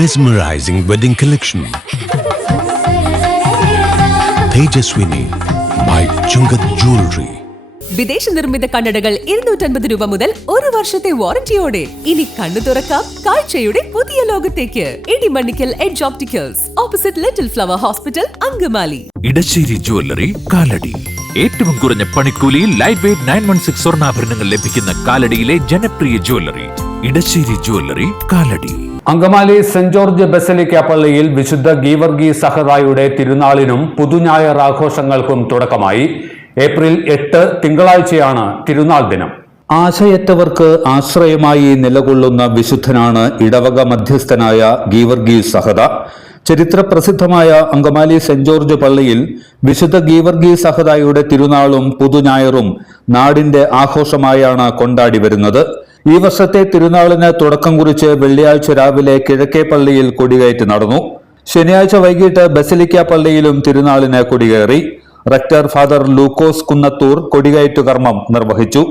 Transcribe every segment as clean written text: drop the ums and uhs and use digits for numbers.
Mesmerizing wedding collection. Tejaswini by Chungat Jewelry. വിദേശ നിർമ്മിത കണ്ണടകൾ 250 രൂപ മുതൽ 1 വർഷത്തെ വാറന്റിയോടെ. ഇനി കണ്ണു തുറക്കാം കാഴ്ചയുടെ പുതിയ ലോകത്തേക്ക്. Idimannickal Edge Opticals, opposite Little Flower Hospital, Angamaly. Edassery jewellery, Kalady. ഏറ്റവും കുറഞ്ഞ പണിക്കൂലിയിൽ ലൈറ്റ് വെയ്റ്റ് 916 സ്വർണ്ണാഭരണങ്ങൾ ലഭിക്കുന്ന കാലടിയിലെ ജനപ്രിയ jewellery Edassery jewellery, Kalady. Angamaly Saint George basilica പള്ളിയിൽ വിശുദ്ധ ഗീവർഗീസ് സഹദായുടെ തിരുനാളിനും പുതുഞായർ ആഘോഷങ്ങൾക്കും തുടക്കമായി. ഏപ്രിൽ 8 തിങ്കളാഴ്ചയാണ് തിരുനാൾ ദിനം. ആശയറ്റവർക്ക് ആശ്രയമായി നിലകൊള്ളുന്ന വിശുദ്ധനാണ് ഇടവക മധ്യസ്ഥനായ ഗീവർഗീസ് സഹദ. ചരിത്രപ്രസിദ്ധമായ അങ്കമാലി സെന്റ് ജോർജ് പള്ളിയിൽ വിശുദ്ധ ഗീവർഗീസ് സഹദായുടെ തിരുനാളും പുതുഞായറും നാടിന്റെ ആഘോഷമായാണ് കൊണ്ടാടി വരുന്നത്. ഈ വർഷത്തെ തിരുനാളിന് തുടക്കം കുറിച്ച് വെള്ളിയാഴ്ച രാവിലെ കിഴക്കേ പള്ളിയിൽ കൊടികയറ്റ് നടന്നു. ശനിയാഴ്ച വൈകിട്ട് ബസലിക്ക പള്ളിയിലും തിരുനാളിന് കൊടികയറി. റെക്ടർ ഫാദർ ലൂക്കോസ് കുന്നത്തൂർ കൊടികയറ്റു കർമ്മം നിർവഹിച്ചു.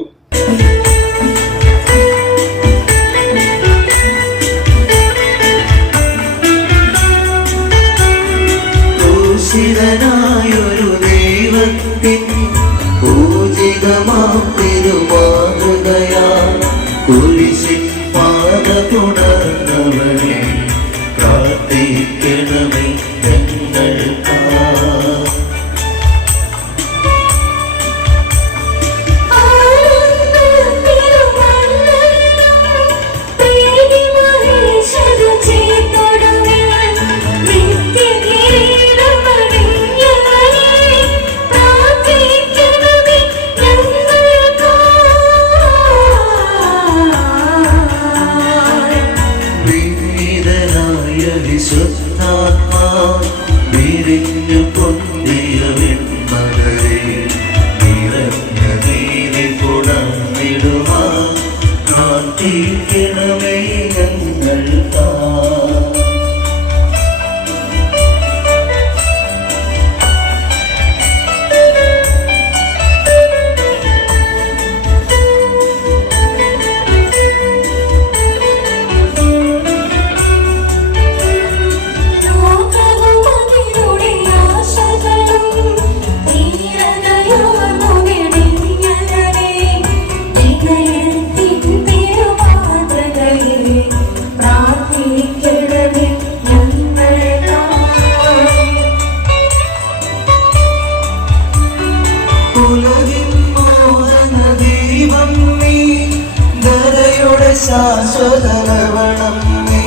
ശാശ്വതരവണം നീ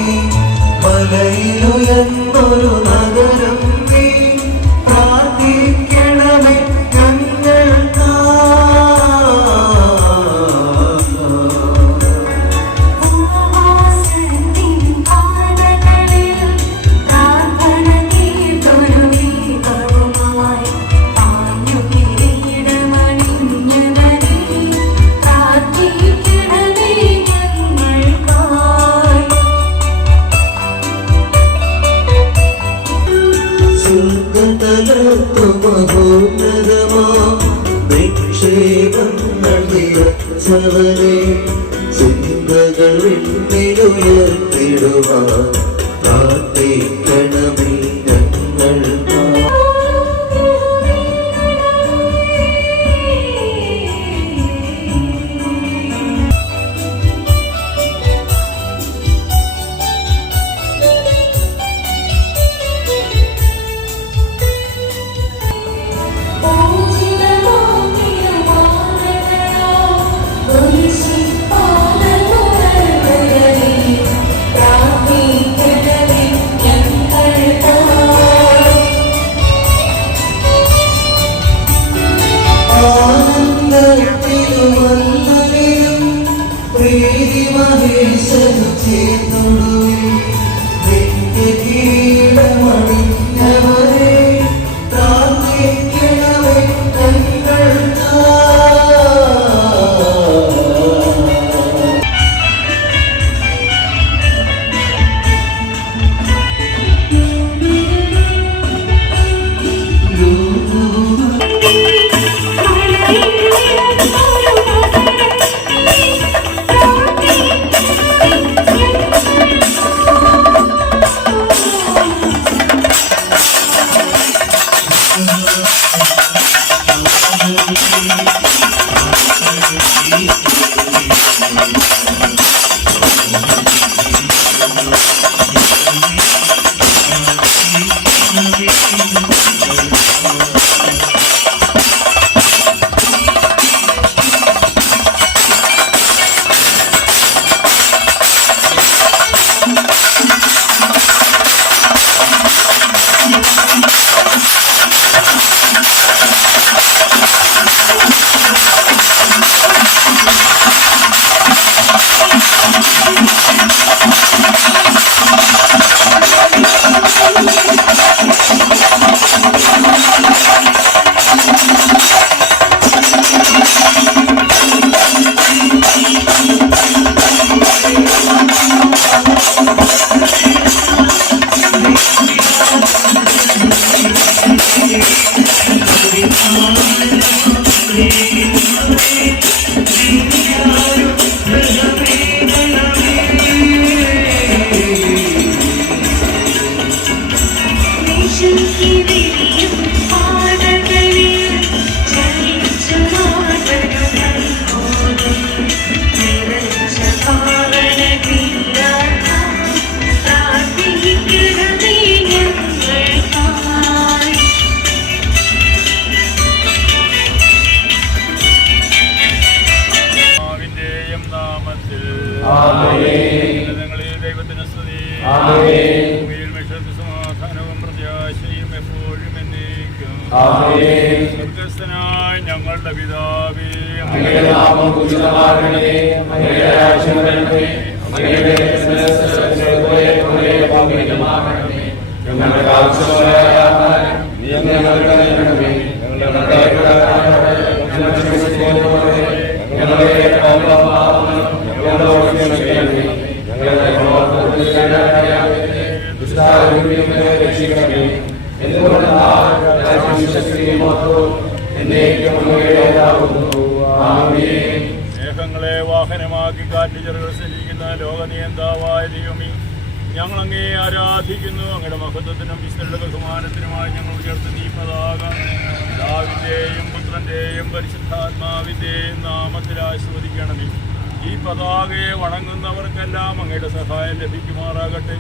മലയിലുയർന്നൊരു നഗരം നീ പ്രാർത്ഥിക്കണമേ ഞങ്ങൾക്കാ. ചിന്തകൾ വിണ്ണിലുയർത്തിടുവാൻ പ്രാർത്ഥിക്കണമേ ഞങ്ങൾക്കാ. ദൈവത്തിന് സ്തുതി. ഭൂമിയിൽ മനുഷ്യർക്ക് സമാധാനവും പ്രത്യാശയും എപ്പോഴും എന്നേക്കും. സ്വർഗ്ഗസ്ഥനായ ഞങ്ങളുടെ പിതാവേ, അങ്ങയുടെ നാമം പൂജിതമാകണമേ. അങ്ങയുടെ രാജ്യം വരണമേ. അങ്ങയുടെ തിരുനാമമാകണമേ. ഞങ്ങൾക്ക് ആവശ്യമായ ആഹാരം നീ ഞങ്ങൾക്ക് നൽകണമേ. ഞങ്ങളുടെ മേഘങ്ങളെ വാഹനമാക്കി കാറ്റുചെറുകൾ സഞ്ചരിക്കുന്ന ലോകനിയന്താവായ ദൈവമേ, ഞങ്ങളങ്ങേ ആരാധിക്കുന്നു. അങ്ങയുടെ മഹത്വത്തിനും വിശുദ്ധരുടെ ബഹുമാനത്തിനുമായി ഞങ്ങൾ ഉയർത്തുന്ന ഈ പതാക പിതാവിന്റെയും പുത്രന്റെയും പരിശുദ്ധാത്മാവിന്റെയും നാമത്തിൽ ആശീർവദിക്കണമേ. ഈ പതാകയെ വണങ്ങുന്നവർക്കെല്ലാം അങ്ങയുടെ സഹായം ലഭിക്കുമാറാകട്ടെ.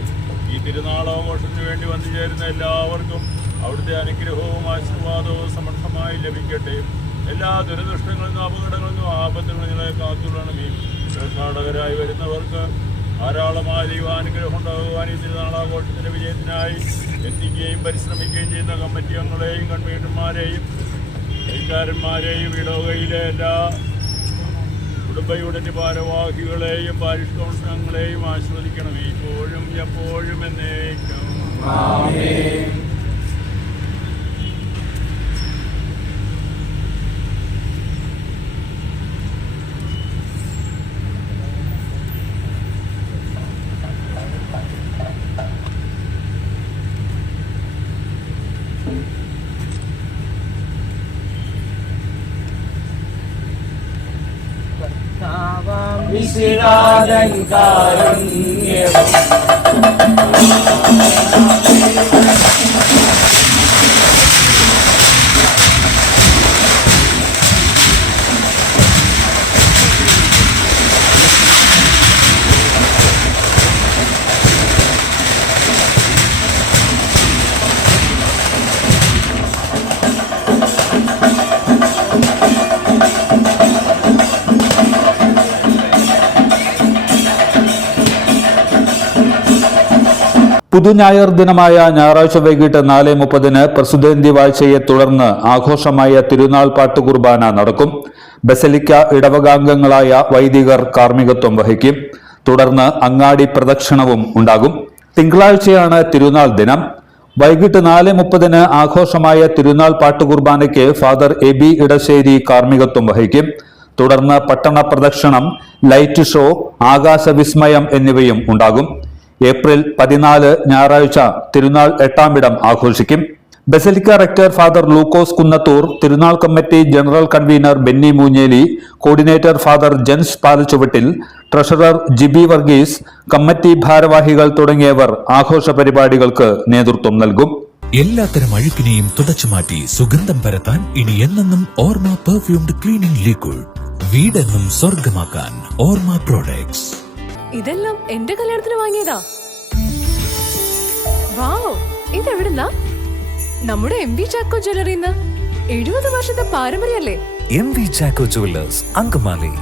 ഈ തിരുനാളാഘോഷത്തിന് വേണ്ടി വന്നു ചേരുന്ന എല്ലാവർക്കും അവിടുത്തെ അനുഗ്രഹവും ആശീർവാദവും സമർത്ഥമായി ലഭിക്കട്ടെ. എല്ലാ ദുരദൃഷ്ടങ്ങളിൽ നിന്നും അപകടങ്ങളിൽ നിന്നും ആപത്തുകളിൽ നിങ്ങളെ കാത്തുകൊള്ളണമേ. തീർത്ഥാടകരായി വരുന്നവർക്ക് ധാരാളമായ ദൈവാനുഗ്രഹം ഉണ്ടാകുവാൻ ഈ തിരുനാളാഘോഷത്തിൻ്റെ വിജയത്തിനായി എത്തിക്കുകയും പരിശ്രമിക്കുകയും ചെയ്യുന്ന കമ്മിറ്റി അംഗങ്ങളെയും കൺവീനർമാരെയും കളിക്കാരന്മാരെയും ഇടവകയിലെ എല്ലാ കുടുംബ യൂണിറ്റ് ഭാരവാഹികളെയും പാരിഷ് കൗൺസിൽ അംഗങ്ങളെയും ആശീർവദിക്കണമേ. ഇപ്പോഴും എപ്പോഴും എന്നേക്കും. വിശിരാദൻ കാരുണ്യം പുതുഞായർ ദിനമായ ഞായറാഴ്ച വൈകിട്ട് 4:30 പ്രസുദ്ധേന്ത്യ വാഴ്ചയെ തുടർന്ന് ആഘോഷമായ തിരുനാൾ പാട്ടുകുർബാന നടക്കും. ബസലിക്ക ഇടവകാംഗങ്ങളായ വൈദികർ കാർമ്മികത്വം വഹിക്കും. തുടർന്ന് അങ്ങാടി പ്രദക്ഷിണവും ഉണ്ടാകും. തിങ്കളാഴ്ചയാണ് തിരുനാൾ ദിനം. വൈകിട്ട് 4:30 ആഘോഷമായ തിരുനാൾ പാട്ടുകുർബാനയ്ക്ക് ഫാദർ എബി ഇടശ്ശേരി കാർമ്മികത്വം വഹിക്കും. തുടർന്ന് പട്ടണ പ്രദക്ഷിണം, ലൈറ്റ് ഷോ, ആകാശവിസ്മയം എന്നിവയും ഉണ്ടാകും. ഏപ്രിൽ 14 ഞായറാഴ്ച തിരുനാൾ 8-ാം ആഘോഷിക്കും. Basilica rector father Lukose Kunnathur, തിരുനാൾ committee general convener Benny Moonjeli, coordinator father Jens Palachuvattil, treasurer Jiby Varghese, committee ഭാരവാഹികൾ തുടങ്ങിയവർ ആഘോഷ പരിപാടികൾക്ക് നേതൃത്വം നൽകും. എല്ലാത്തരം അഴുക്കിനെയും തുടച്ചുമാറ്റി സുഗന്ധം പരത്താൻ ഇനി എന്നെന്നും ഓർമ്മ പെർഫ്യൂംഡ് ക്ലീനിംഗ് ലിക്വിഡ്. വീടെന്നും സ്വർഗമാക്കാൻ ഓർമ്മ പ്രോഡക്ട്സ്. ഇതെല്ലാം എന്റെ കല്യാണത്തിന് വാങ്ങിയതാ. വാവ്, ഇതെവിടുന്നാ? നമ്മുടെ MV ചാക്കോ ജ്വല്ലറിന്ന്. 70 വർഷത്തെ പാരമ്പര്യല്ലേ? MV Chacko jewellers, Angamaly.